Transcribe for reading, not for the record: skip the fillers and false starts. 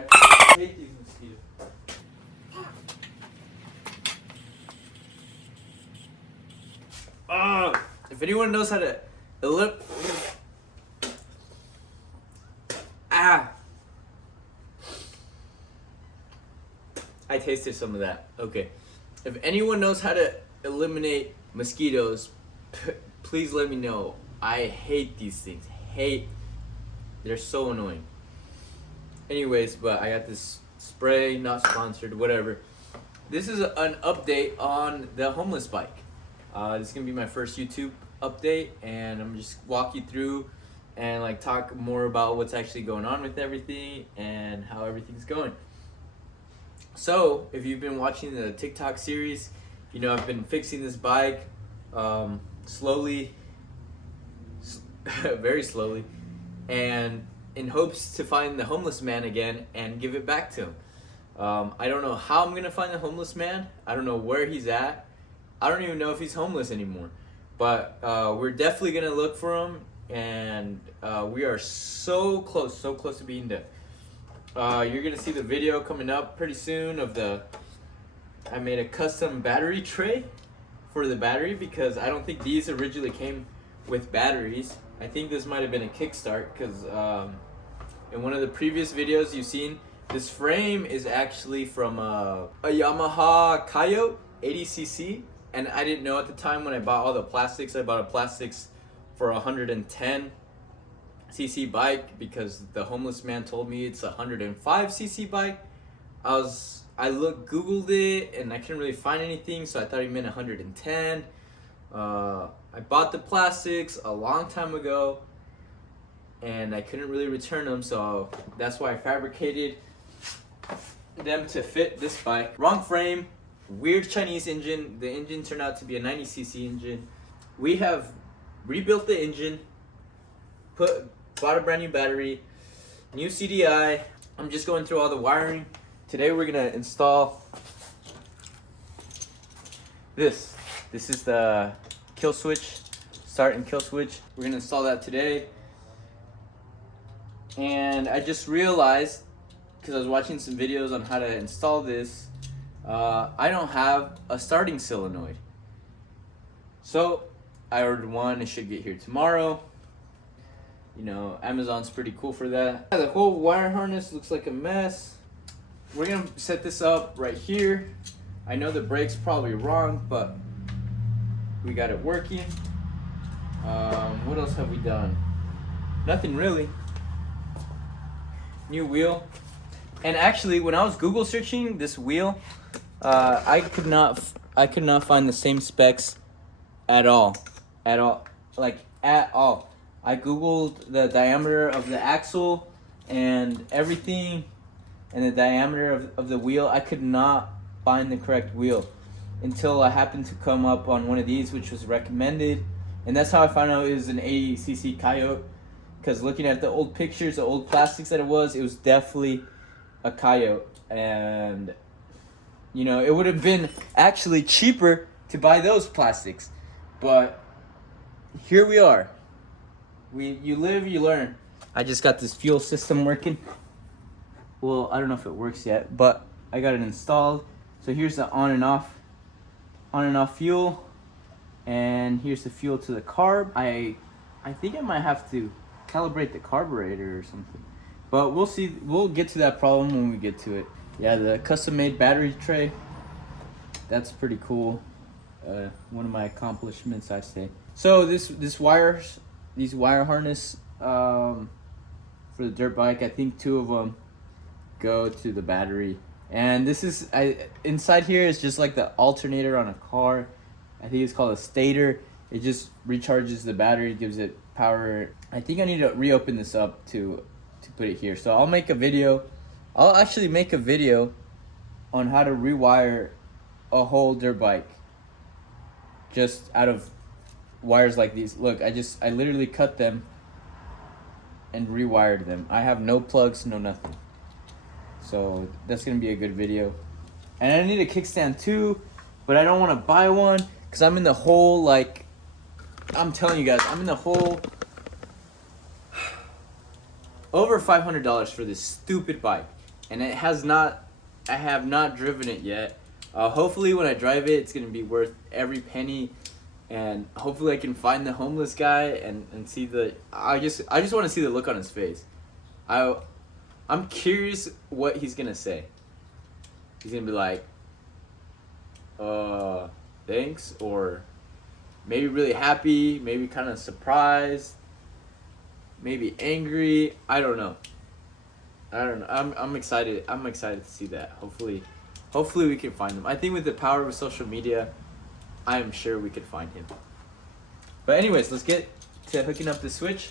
dude. I hate these mosquitoes. If anyone knows how to I tasted some of that. Okay. If anyone knows how to eliminate mosquitoes, please let me know. I hate these things. They're so annoying. Anyways, but I got this spray, not sponsored, whatever. This is an update on the homeless bike. This is gonna be my first YouTube update, and I'm just walk you through and like talk more about what's actually going on with everything and how everything's going. So if you've been watching the TikTok series, you know I've been fixing this bike slowly, very slowly, and in hopes to find the homeless man again and give it back to him. I don't know how I'm gonna find the homeless man. I don't know where he's at. I don't even know if he's homeless anymore. But we're definitely gonna look for him, and we are so close to being done. You're gonna see the video coming up pretty soon of I made a custom battery tray for the battery because I don't think these originally came with batteries. I think this might have been a kickstart because in one of the previous videos you've seen, this frame is actually from a Yamaha Coyote 80cc, and I didn't know at the time when I bought all the plastics. I bought a plastics for a 110cc bike because the homeless man told me it's a 105cc bike. I googled it and I couldn't really find anything, so I thought he meant 110. I bought the plastics a long time ago and I couldn't really return them, so that's why I fabricated them to fit this bike. Wrong frame, weird Chinese engine. The engine turned out to be a 90cc engine. We have rebuilt the engine, bought a brand new battery, new CDI. I'm just going through all the wiring. Today we're gonna install this. This is the kill switch, start and kill switch. We're gonna install that today. And I just realized, because I was watching some videos on how to install this, I don't have a starting solenoid. So I ordered one. It should get here tomorrow. You know, Amazon's pretty cool for that. The whole wire harness looks like a mess. We're gonna set this up right here. I know the brake's probably wrong, but we got it working. What else have we done? Nothing really. New wheel. And actually, when I was Google searching this wheel, I could not find the same specs at all. Like at all. I googled the diameter of the axle and everything, and the diameter of the wheel. I could not find the correct wheel until I happened to come up on one of these, which was recommended, and that's how I found out it was an 80cc Coyote. Because looking at the old pictures, the old plastics that it was definitely a Coyote. And you know, it would have been actually cheaper to buy those plastics, but here we are. You live, you learn. I just got this fuel system working. Well, I don't know if it works yet, but I got it installed. So here's the on and off fuel, and here's the fuel to the carb. I think I might have to calibrate the carburetor or something, but we'll see. We'll get to that problem when we get to it. Yeah, the custom made battery tray, that's pretty cool. One of my accomplishments, I say. So these wire harness for the dirt bike, I think 2 of them go to the battery, and this is inside here is just like the alternator on a car. I think it's called a stator. It just recharges the battery, gives it power. I think I need to reopen this up to put it here. So I'll make a video. I'll actually make a video on how to rewire a whole dirt bike just out of wires like these. Look, I literally cut them and rewired them. I have no plugs, no nothing. So that's gonna be a good video. And I need a kickstand too, but I don't want to buy one because I'm in the hole. Like, I'm telling you guys, I'm in the hole over $500 for this stupid bike. and it has not. I have not driven it yet. Hopefully, when I drive it, it's gonna be worth every penny, and hopefully, I can find the homeless guy and see the. I just want to see the look on his face. I'm curious what he's gonna say. He's gonna be like, thanks, or maybe really happy, maybe kind of surprised, maybe angry. I don't know. I'm excited. I'm excited to see that. Hopefully we can find him. I think with the power of social media, I am sure we could find him. But anyways, let's get to hooking up the Switch.